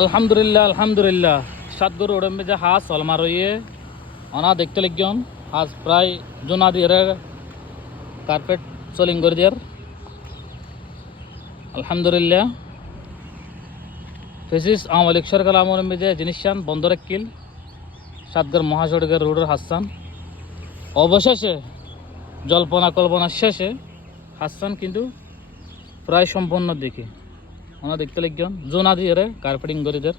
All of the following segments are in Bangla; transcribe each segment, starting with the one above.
আলহামদুলিল্লাহ আলহামদুলিল্লাহ সাত গরু ওড়ে যে হাঁস অলমা রইয়ে অনা দেখতে লিখন হাঁস প্রায় জোনা দিয়ে কার্পেট চলিং করে দিয়ার আলহামদুলিল্লাহ ফেসিস আওয়ামী লীগ সরকার আমলের মেজে জিনিসান বন্ধ রাখিল সাতগর মহাসড়কের রোডের হাসান অবশেষে জল্পনা কল্পনা শেষে হাসান কিন্তু প্রায় সম্পন্ন দেখি ওনা দেখতে লিখন জোনা দিয়ে কার্পেটিং করে দেয়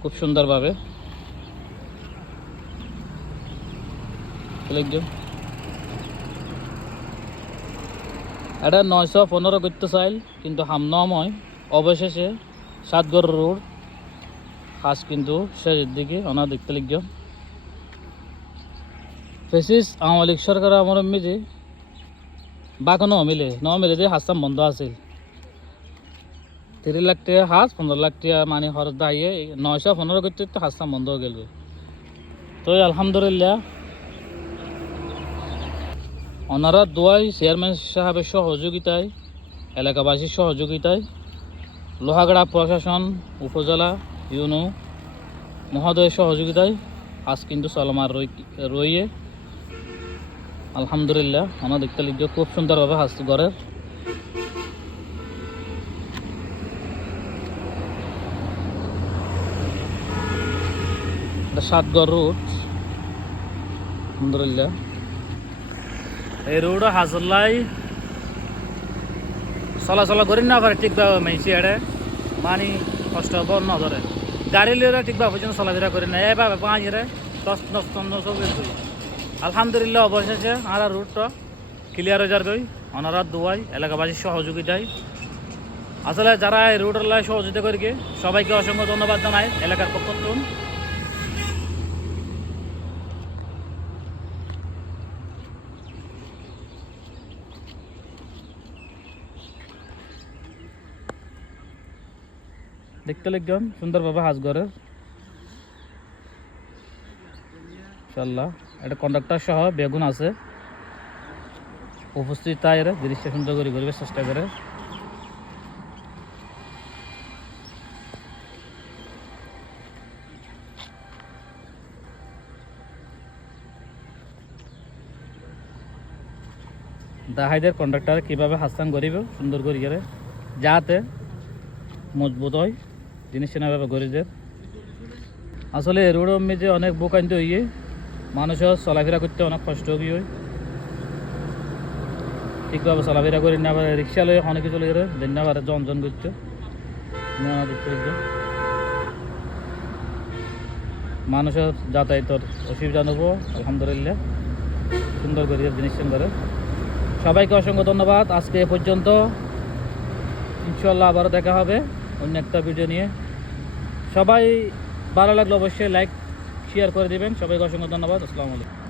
খুব সুন্দরভাবে লিখন এটা 915 করতে চাইল কিন্তু হামনময় অবশেষে সাতগড় রোড হাঁস কিন্তু শেষের দিকে ওনা দেখতে লিখন ফেসিস আওয়ামী লীগ সরকার আমার মেজে বাকি মিলে যে হাঁসটাম বন্ধ আছিল 3 লাখ টাকা হাঁস 15 লাখ টাকা মানে খরচ দাঁড়িয়ে 915 করতে তো হাঁসটাম বন্ধ হয়ে গেল তো আলহামদুলিল্লাহ ওনারা দোয়াই চেয়ারম্যান সাহেবের সহযোগিতায় এলাকাবাসীর সহযোগিতায় লোহাগড়া প্রশাসন উপজেলা ইউনো মহোদয়ের সহযোগিতায় আজ কিন্তু চলমান রইয়ে আলহামদুলিল্লাহ ওনা দেখতে লিখে খুব সুন্দরভাবে হাঁস ঘরের সাতগড় রোড আলহামদুলিল্লাহ এই রোড হাজলাই চলাচল করি না পারে ঠিকভাবে মেয়েছি এড়ে মানি কষ্ট হব ন ধরে গাড়ি লিয়ে ঠিকভাবে পর্যন্ত চলাফেরা করি না এভাবে পাঁচরে নষ্ট আলহামদুলিল্লাহ অবশেষে আর রুটটা ক্লিয়ার হয়ে যার গই ওনারা দোয়াই এলাকাবাসীর সহযোগিতায় আসলে যারা এই রুটের লাই সহযোগিতা করি সবাইকে অসংখ্য ধন্যবাদ জানাই এলাকার পক্ষ থেকে দেখতে লিখবেন সুন্দরভাবে হাঁস ঘরের ইনশাল্লাহ এটা কন্ডাক্টর সহ বেগুন আছে উপস্থিত তাই দৃশ্য সুন্দর করে করবে চেষ্টা করে দাহাইদের কন্ডাক্টর কীভাবে হাস্তান করিব সুন্দর করি করে যাতে মজবুত হয় জিনিস সেভাবে গড়িদের আসলে রোড মেঝে অনেক বোকান্ত হইয়ে মানুষের চলাফেরা করতে অনেক কষ্ট হয় ঠিকভাবে চলাফেরা করি না পারে রিক্সা লয়ে অনেকে চলে গেলে দেন না পারে জন করতে মানুষের যাতায়াতের অসুবিধা নেব আলহামদুলিল্লাহ সুন্দর করে জিনিস করে সবাইকে অসংখ্য ধন্যবাদ আজকে এ পর্যন্ত ইনশাল্লাহ আবারও দেখা হবে অন্য একটা ভিডিও নিয়ে সবাই ভালো লাগলে অবশ্যই লাইক শেয়ার করে দিবেন সবাইকে অসংখ্য ধন্যবাদ আসসালামু আলাইকুম।